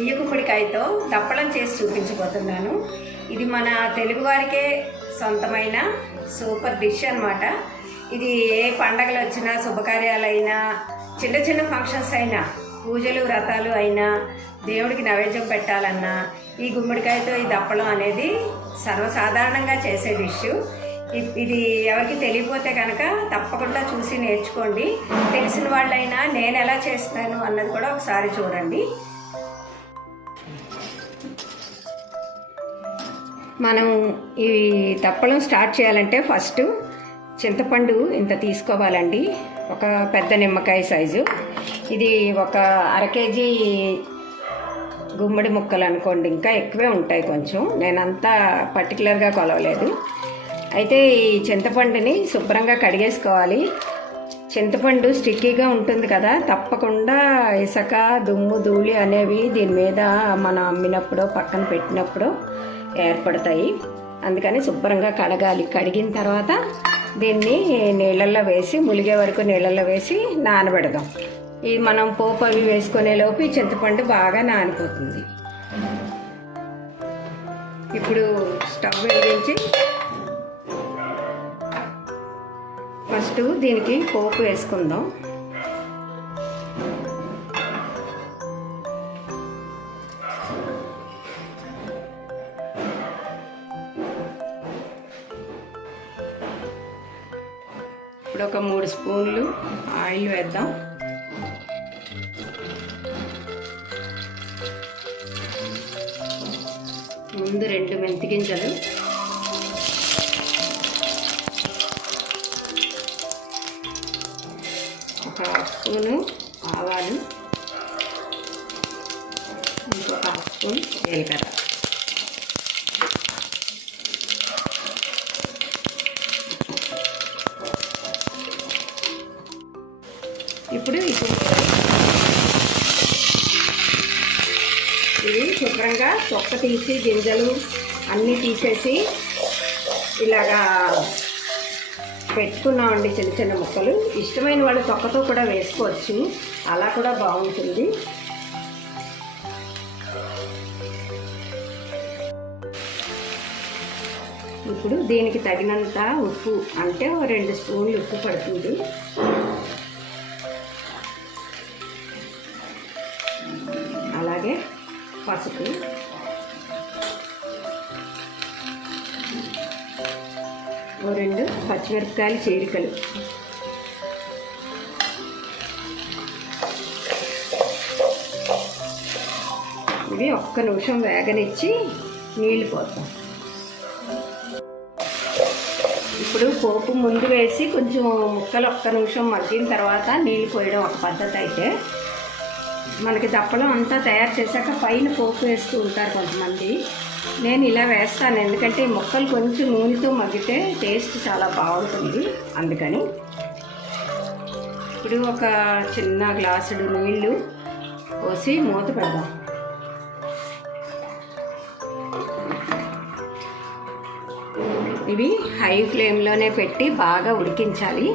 బియ్య గుమ్మడికాయతో దప్పలం చేసి చూపించబోతున్నాను. ఇది మన తెలుగు వారికే సొంతమైన సూపర్ డిష్ అన్నమాట. ఇది ఏ పండగలు వచ్చినా, శుభకార్యాలైనా, చిన్న చిన్న ఫంక్షన్స్ అయినా, పూజలు వ్రతాలు అయినా, దేవుడికి నైవేద్యం పెట్టాలన్నా ఈ గుమ్మడికాయతో ఈ దప్పలం అనేది సర్వసాధారణంగా చేసే డిష్. ఇది ఎవరికి తెలియకపోతే కనుక తప్పకుండా చూసి నేర్చుకోండి. తెలిసిన వాళ్ళైనా నేను ఎలా చేస్తాను అన్నది కూడా ఒకసారి చూడండి. మనం ఈ దప్పలం స్టార్ట్ చేయాలంటే ఫస్ట్ చింతపండు ఇంత తీసుకోవాలండి. ఒక పెద్ద నిమ్మకాయ సైజు. ఇది ఒక 1/2 కేజీ గుమ్మడి ముక్కలు అనుకోండి, ఇంకా ఎక్కువే ఉంటాయి కొంచెం. నేనంతా పర్టికులర్గా కొలవలేదు. అయితే ఈ చింతపండుని శుభ్రంగా కడిగేసుకోవాలి. చింతపండు స్టిక్కీగా ఉంటుంది కదా, తప్పకుండా ఇసుక, దుమ్ము, ధూళి అనేవి దీని మీద మనం అమ్మినప్పుడు, పక్కన పెట్టినప్పుడు ఏర్పడతాయి. అందుకని శుభ్రంగా కడగాలి. కడిగిన తర్వాత దీన్ని నీళ్ళల్లో వేసి, ములిగే వరకు నీళ్ళల్లో వేసి నానబెడదాం. ఈ మనం పోపు అవి వేసుకునే లోపు ఈ చింతపండు బాగా నానిపోతుంది. ఇప్పుడు స్టవ్ వెలిగించి ఫస్ట్ దీనికి పోపు వేసుకుందాం. ఇప్పుడు ఒక 3 స్పూన్లు ఆయిల్ వేద్దాం. ముందు 2 మెంతి గింజలు, ఒక స్పూను ఆవాలు, ఇంకొక స్పూన్ జీలకర్ర. ఇప్పుడు ఇది శుభ్రంగా తొక్క తీసి, గింజలు అన్నీ తీసేసి ఇలాగా పెట్టుకున్నామండి చిన్న చిన్న ముక్కలు. ఇష్టమైన వాళ్ళు తొక్కతో కూడా వేసుకోవచ్చు, అలా కూడా బాగుంటుంది. ఇప్పుడు దీనికి తగినంత ఉప్పు, అంటే 2 స్పూన్లు ఉప్పు పడుతుంది. అలాగే పసుపు, ఓ 2 పచ్చిమిరపకాయలు చీలికలు, ఇవి 1 నిమిషం వేగనిచ్చి నీళ్ళు పోతాం. ఇప్పుడు పోపు ముందు వేసి కొంచెం ముక్కలు 1 నిమిషం మగ్గిన తర్వాత నీళ్ళు పోయడం ఒక పద్ధతి. అయితే మనకి దప్పలం అంతా తయారు చేశాక పైన పోపు వేస్తూ ఉంటారు కొంతమంది. నేను ఇలా వేస్తాను, ఎందుకంటే ఈ ముక్కలు కొంచెం నూనెతో మగ్గితే టేస్ట్ చాలా బాగుంటుంది, అందుకని. ఇప్పుడు ఒక చిన్న గ్లాసుడు నీళ్ళు పోసి మూత పెడదాం. ఇవి హై ఫ్లేమ్లోనే పెట్టి బాగా ఉడికించాలి.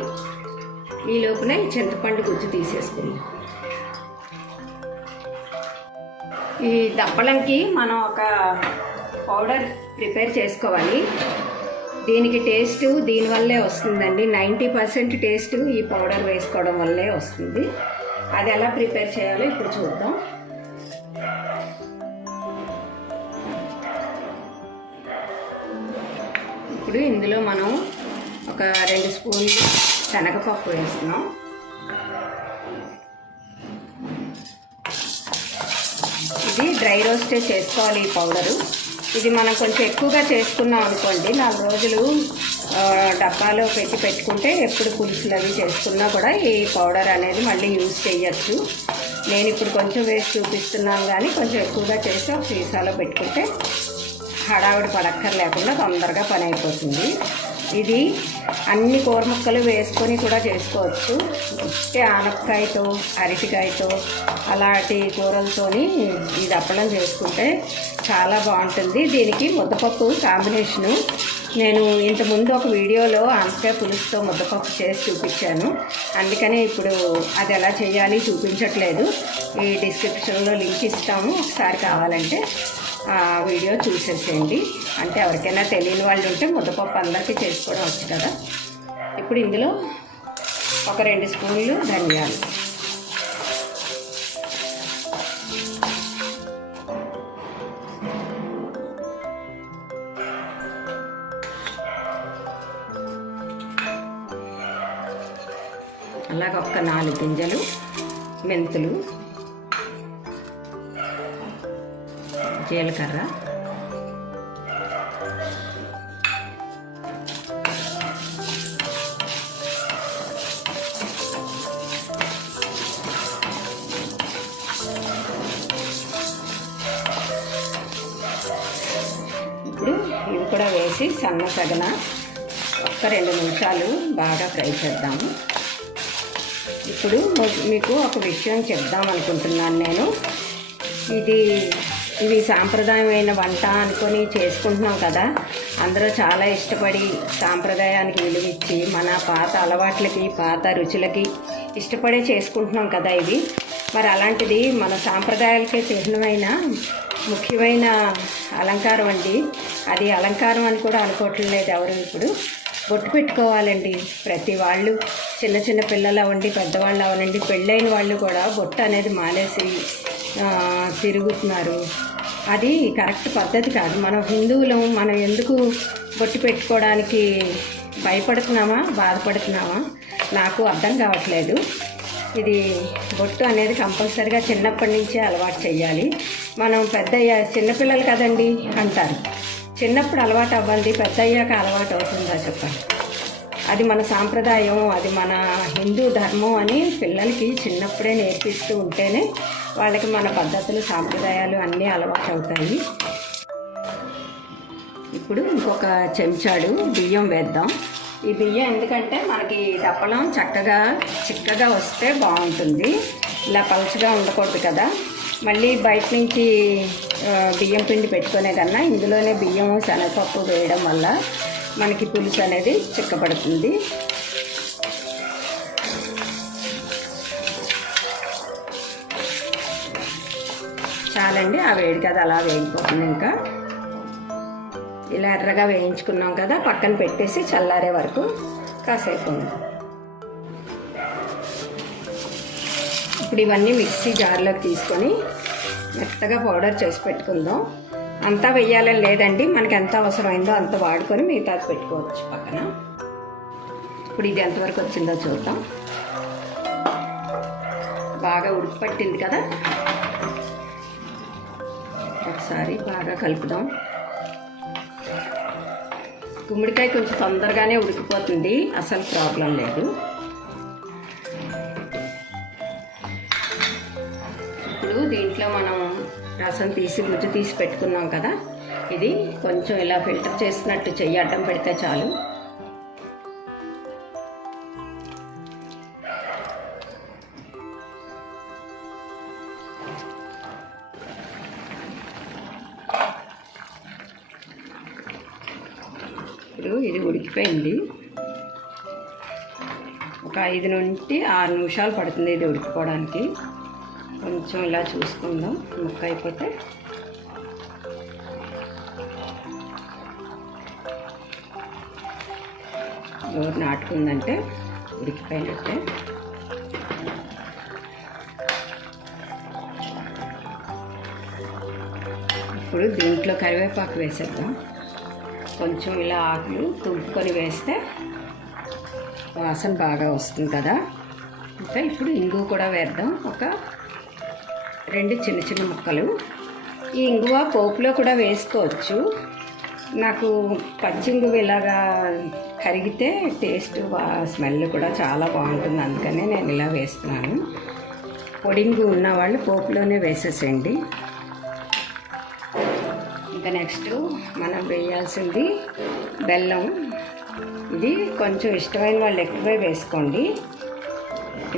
ఈ లోపున ఈ చింతపండు గుజ్జు తీసేసుకుందాం. ఈ దప్పలంకి మనం ఒక పౌడర్ ప్రిపేర్ చేసుకోవాలి. దీనికి టేస్ట్ దీనివల్లే వస్తుందండి. 90% టేస్ట్ ఈ పౌడర్ వేసుకోవడం వల్లే వస్తుంది. అది ఎలా ప్రిపేర్ చేయాలో ఇప్పుడు చూద్దాం. ఇప్పుడు ఇందులో మనం ఒక 2 స్పూన్లు శనగపప్పు వేస్తున్నాం. ఇది డ్రై రోస్టే చేసుకోవాలి ఈ పౌడరు. ఇది మనం కొంచెం ఎక్కువగా చేసుకున్నాం అనుకోండి, 4 రోజులు డబ్బాలో పెట్టుకుంటే ఎప్పుడు పులుసులు అవి చేసుకున్నా కూడా ఈ పౌడర్ అనేది మళ్ళీ యూజ్ చేయొచ్చు. నేను ఇప్పుడు కొంచెం వేసి చూపిస్తున్నాను, కానీ కొంచెం ఎక్కువగా చేసి ఒక సీసాలో పెట్టుకుంటే హడావిడి పడక్కర్ లేకుండా తొందరగా పని అయిపోతుంది. ఇది అన్ని కూర ముక్కలు వేసుకొని కూడా చేసుకోవచ్చు. ఆనపకాయతో, అరటికాయతో, అలాంటి కూరలతోని ఈ దప్పలం చేసుకుంటే చాలా బాగుంటుంది. దీనికి ముద్దపప్పు కాంబినేషను. నేను ఇంతకుముందు ఒక వీడియోలో ఆనపకాయ పులుసుతో ముద్దపప్పు చేసి చూపించాను, అందుకని ఇప్పుడు అది ఎలా చేయాలి చూపించట్లేదు. ఈ డిస్క్రిప్షన్లో లింక్ ఇస్తాము, ఒకసారి కావాలంటే ఆ వీడియో చూసేసేయండి. అంటే ఎవరికైనా తెలియని వాళ్ళు ఉంటే ముద్దపప్పు అందరికీ చేసుకోవడం వచ్చు కదా. ఇప్పుడు ఇందులో ఒక 2 స్పూన్లు ధనియాలు, అలాగ ఒక 4 గింజలు మెంతులు, జీలకర్ర, ఇప్పుడు ఇవి కూడా వేసి సగన ఒక్క 2 నిమిషాలు బాగా ఫ్రై చేద్దాము. ఇప్పుడు మీకు ఒక విషయం చెప్దాం అనుకుంటున్నాను. నేను ఇది సాంప్రదాయమైన వంట అనుకొని చేసుకుంటున్నాం కదా. అందరూ చాలా ఇష్టపడి సాంప్రదాయానికి విలువిచ్చి మన పాత అలవాట్లకి పాత రుచులకి ఇష్టపడే చేసుకుంటున్నాం కదా ఇది. మరి అలాంటిది మన సాంప్రదాయాలకే చిహ్నమైన ముఖ్యమైన అలంకారం అండి. అది అలంకారం అని కూడా అనుకోవట్లేదు ఎవరు. ఇప్పుడు బొట్టు పెట్టుకోవాలండి ప్రతి వాళ్ళు, చిన్న చిన్న పిల్లలు అవ్వండి, పెద్దవాళ్ళు అవ్వనండి, పెళ్ళైన వాళ్ళు కూడా బొట్టు అనేది మానేసి తిరుగుతున్నారు. అది కరెక్ట్ పద్ధతి కాదు. మనం హిందువులం, మనం ఎందుకు బొట్టు పెట్టుకోవడానికి భయపడుతున్నామా బాధపడుతున్నామా నాకు అర్థం కావట్లేదు. ఇది బొట్టు అనేది కంపల్సరిగా చిన్నప్పటి నుంచే అలవాటు చేయాలి. మనం చిన్నపిల్లలు కదండి అంటారు. చిన్నప్పుడు అలవాటు అవ్వండి, పెద్ద అయ్యాక అలవాటు అవుతుందా చెప్పండి. అది మన సాంప్రదాయం, అది మన హిందూ ధర్మం అని పిల్లలకి చిన్నప్పుడే నేర్పిస్తూ ఉంటేనే వాళ్ళకి మన పద్ధతులు సాంప్రదాయాలు అన్నీ అలవాటు అవుతాయి. ఇప్పుడు ఇంకొక చెంచాడు బియ్యం వేద్దాం. ఈ బియ్యం ఎందుకంటే మనకి దప్పలం చిక్కగా వస్తే బాగుంటుంది. ఇలా పలుచగా ఉండకూడదు కదా. మళ్ళీ బయట నుంచి బియ్యం పిండి పెట్టుకునే కన్నా ఇందులోనే బియ్యం శనగపప్పు వేయడం వల్ల మనకి పులుసు అనేది చిక్కబడుతుంది. చాలండి, ఆ వేడి కదా అలా వేగిపోతుంది. ఇంకా ఇలా ఎర్రగా వేయించుకున్నాం కదా, పక్కన పెట్టేసి చల్లారే వరకు కాసేపు ఉంది. ఇప్పుడు ఇవన్నీ మిక్సీ జార్లోకి తీసుకొని మెత్తగా పౌడర్ చేసి పెట్టుకుందాం. అంతా వెయ్యాలని లేదండి, మనకి ఎంత అవసరమైందో అంత వాడుకొని మిగతాది పెట్టుకోవచ్చు పక్కన. ఇప్పుడు ఇది ఎంతవరకు వచ్చిందో చూద్దాం. బాగా ఉడికి పట్టింది కదా, ఒకసారి బాగా కలుపుదాం. గుమ్మడికాయ కొంచెం తొందరగానే ఉడికిపోతుంది, అసలు ప్రాబ్లం లేదు. ఇప్పుడు దీంట్లో మనం రసం తీసి గుజ్జు తీసి పెట్టుకున్నాం కదా, ఇది కొంచెం ఇలా ఫిల్టర్ చేసినట్టు చెయ్యి అడ్డం పెడితే చాలు. ఇప్పుడు ఇది ఉడికిపోయింది. ఒక 5 నుండి 6 నిమిషాలు పడుతుంది ఇది ఉడికిపోవడానికి. కొంచెం ఇలా చూసుకుందాం, ముక్క అయిపోతే నోరు నాటుకుందంటే ఉడికిపోయినట్టే. ఇప్పుడు దీంట్లో కరివేపాకు వేసేద్దాం. కొంచెం ఇలా ఆకులు తుంపుకొని వేస్తే వాసన బాగా వస్తుంది కదా. ఇంకా ఇప్పుడు ఇంగువ కూడా వేద్దాం, ఒక 2 చిన్న చిన్న ముక్కలు. ఈ ఇంగువ పోపులో కూడా వేసుకోవచ్చు. నాకు పచ్చి ఇంగువ ఇలాగా కరిగితే టేస్ట్ స్మెల్ కూడా చాలా బాగుంటుంది, అందుకనే నేను ఇలా వేస్తున్నాను. పొడి ఇంగువ ఉన్నవాళ్ళు పోపులోనే వేసేసేయండి. ఇంకా నెక్స్ట్ మనం వేయాల్సింది బెల్లం. ఇది కొంచెం ఇష్టమైన వాళ్ళు ఎక్కువే వేసుకోండి,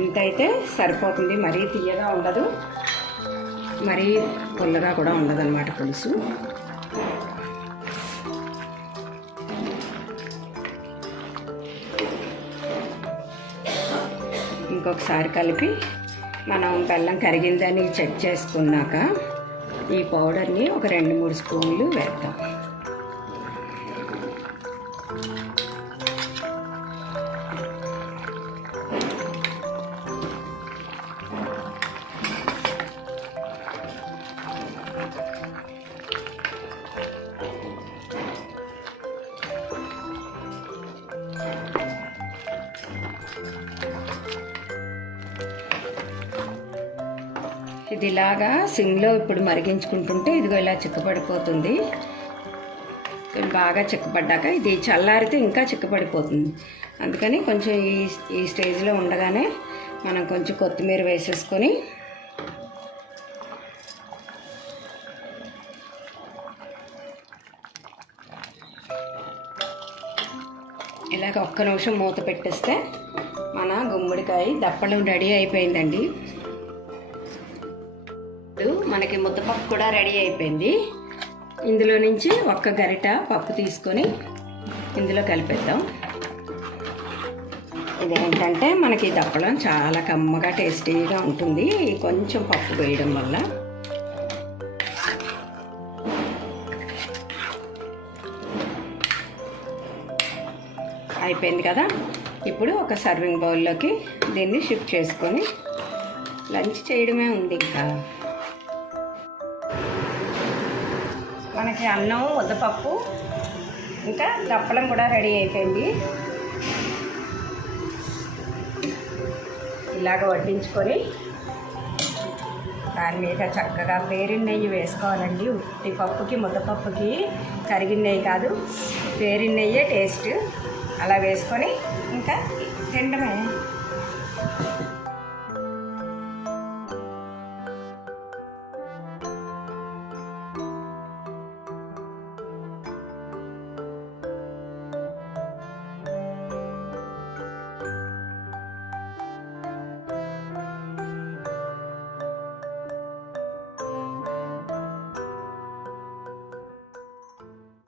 ఇంతైతే సరిపోతుంది. మరీ తీయగా ఉండదు, మరీ పుల్లగా కూడా ఉండదు అన్నమాట పులుసు. ఇంకొకసారి కలిపి మనం బెల్లం కరిగిందని చెక్ చేసుకున్నాక ఈ పౌడర్ని ఒక 2-3 స్పూన్లు వేద్దాం. ఇది ఇలాగా సిమ్లో ఇప్పుడు మరిగించుకుంటుంటే ఇదిగో ఇలా చిక్కపడిపోతుంది. బాగా చిక్కపడ్డాక ఇది చల్లారితే ఇంకా చిక్కపడిపోతుంది. అందుకని కొంచెం ఈ స్టేజ్లో ఉండగానే మనం కొంచెం కొత్తిమీర వేసేసుకొని ఇలాగ ఒక్క నిమిషం మూత పెట్టేస్తే మన గుమ్మడికాయ దప్పలం రెడీ అయిపోయిందండి. మనకి ముద్దపప్పు కూడా రెడీ అయిపోయింది. ఇందులో నుంచి ఒక్క గరిట పప్పు తీసుకొని ఇందులో కలిపేద్దాం. ఇదేంటంటే మనకి దప్పడం చాలా కమ్మగా టేస్టీగా ఉంటుంది కొంచెం పప్పు వేయడం వల్ల. అయిపోయింది కదా. ఇప్పుడు ఒక సర్వింగ్ బౌల్లోకి దీన్ని షిఫ్ట్ చేసుకొని లంచ్ చేయడమే ఉంది. ఇంకా మనకి అన్నం ముద్దపప్పు ఇంకా దప్పలం కూడా రెడీ అయిపోయింది. ఇలాగ వడ్డించుకొని దాని మీద చక్కగా పేరిన నెయ్యి వేసుకోవాలండి. ఉట్టి పప్పుకి ముద్దపప్పుకి కరిగిన నెయ్యి కాదు, పేరిన నెయ్యే టేస్ట్. అలా వేసుకొని ఇంకా తినడమే.